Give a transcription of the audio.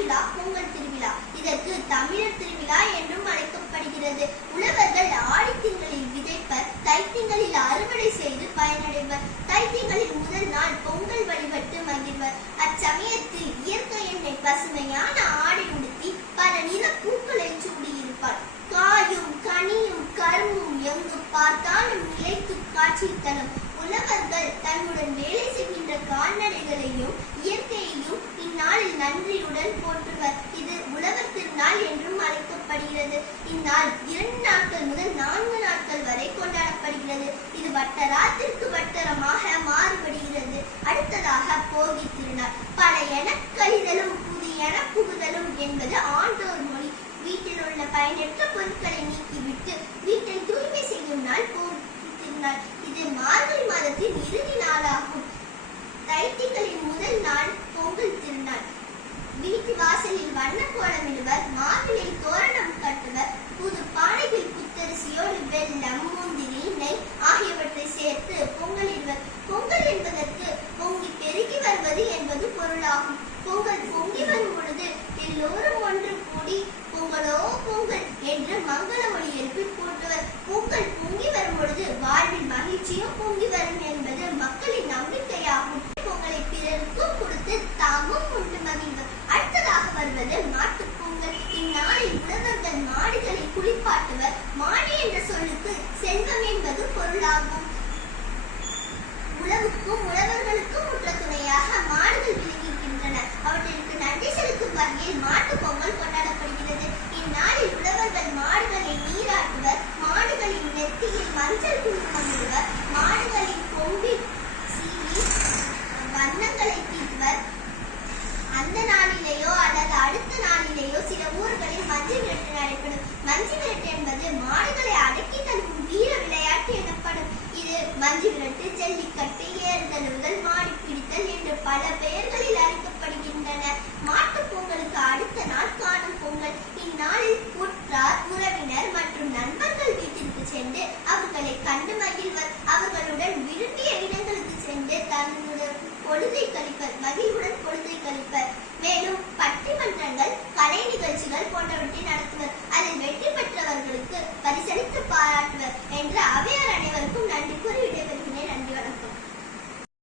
விழா பொங்கல் திருவிழா. இதற்கு தமிழர் திருவிழா என்றும் அழைக்கப்படுகிறது. உழவர்கள் ஆடித்திங்களில் விதைப்பர், தைத்திங்களில் அறுவடை செய்து பயனடைவர். தைத்திங்களில் முதல் நாள் பொங்கல் வழிபட்டு மகிழ்வர். அச்சமயத்தில் இயற்கை எண்ணெய் பசுமையான ஆடை உடுத்தி பல நிற பூக்களை சூடியிருப்பார். காயும் கனியும் கரும்பும் எங்கு பார்த்தாலும் நிலைத்து காட்சி தரும். உழவர்கள் தன்னுடன் வேலை செய்கின்ற கால்நடைகளையும் இயற்கையையும் இந்நாளில் நன்றியுடன் போற்றுவர். இது உழவர் திருநாள் என்றும் அழைக்கப்படுகிறது. இந்நாள் 2 நாட்கள் முதல் 4 நாட்கள் வரை கொண்டாடப்படுகிறது. இது வட்டராத்திற்கு வட்டரமாக மாறுபடுகிறது. அடுத்ததாக போகி திருநாள். பழையன கழிதலும் புதியன புகுதலும் என்பது ஆண்டோர் மொழி. வீட்டில் உள்ள பயனற்ற பொருட்களை நீக்கிவிட்டு வீட்டை தூய்மை செய்யும் நாள் போகி திருநாள். இது மார்கழி மாதத்தின் இறுதி நாளாகும். தைத்திகளின் முதல் நாள் பொங்கல் திருநாள். வீட்டு வாசலில் வண்ண கோலமிடுவர், மாவிலை தோரணம் கட்டுவர், புது பானையில் புத்தரிசியோடு வெல்லம், முந்திரி, நெய் ஆகியவற்றை சேர்த்து பொங்கலிடுவர். பொங்கல் என்பதற்கு பொங்கி பெருகி வருவது என்பது பொருளாகும். பொங்கல் பொங்கி வரும் பொழுது எல்லோரும் ஒன்று கூடி பொங்கலோ பொங்கல் என்று மங்கள ஒலி எழுப்பி போற்றுவர். பொங்கல் பொங்கி வரும் பொழுது வாழ்வில் மகிழ்ச்சியும் பொங்கி வரும் என்பது மக்களின் நம்பிக்கையாகும். பொங்கலை பிறருக்கும் கொடுத்து தாமும் உண்டு மகிழ்வர். அடுத்ததாக வருவது மாட்டுப் பொங்கல். இந்நாளில் உழவர்கள் மாடுகளை குளிப்பாட்டுவர். மாடு என்ற சொல்லுக்கு செல்வம் என்பது பொருளாகும். உழவுக்கும் உழவர்களுக்கும் உற்ற துணையாக மாடுகள் விளங்குகின்றன. அவற்றிற்கு நன்றி செலுத்தும் வகையில் மாட்டுப் பொங்கல் கொண்டாடப்படுகிறது. இந்நாளில் உழவர்கள் மாடுகளை நீராட்டுவர். மாடுகளின் நெத்தியில் மஞ்சள் குங்குமம் இடுவர். மாடுகளின் கொம்பில் சீவி வண்ணங்களை தீட்டுவர். அந்த நாளிலேயோ அல்லது அடுத்த நாளிலேயோ சில ஊர்களில் மஞ்சு விரட்டு நடைபெறும். மஞ்சு விரட்டு என்பது மாடுகளை அடக்கி தள்ளும் வீர விளையாட்டு எனப்படும். இது மஞ்சு விரட்டு, ஜல்லிக்கட்டு, ஏறுதழுவுதல், மாடி பிடித்தல் என்று பல பெயர்களில் அழைக்கப்படுகின்றன. மாட்டுப் பொங்கலுக்கு அடுத்த நாள் காணும் பொங்கல். இந்நாளில் உற்றார், உறவினர் மற்றும் நண்பர்கள் வீட்டிற்கு சென்று அவர்களை கண்டு மகிழ்வர். அவர்களுடன் விரும்பிய இடங்களுக்கு சென்று தன்னுடன் பொழுதை கழிப்பர், மகிழ்வுடன் பொழுதை கழிப்பர். மேலும் பட்டிமன்றங்கள், கலை நிகழ்ச்சிகள் போன்றவற்றை நடத்துவர்.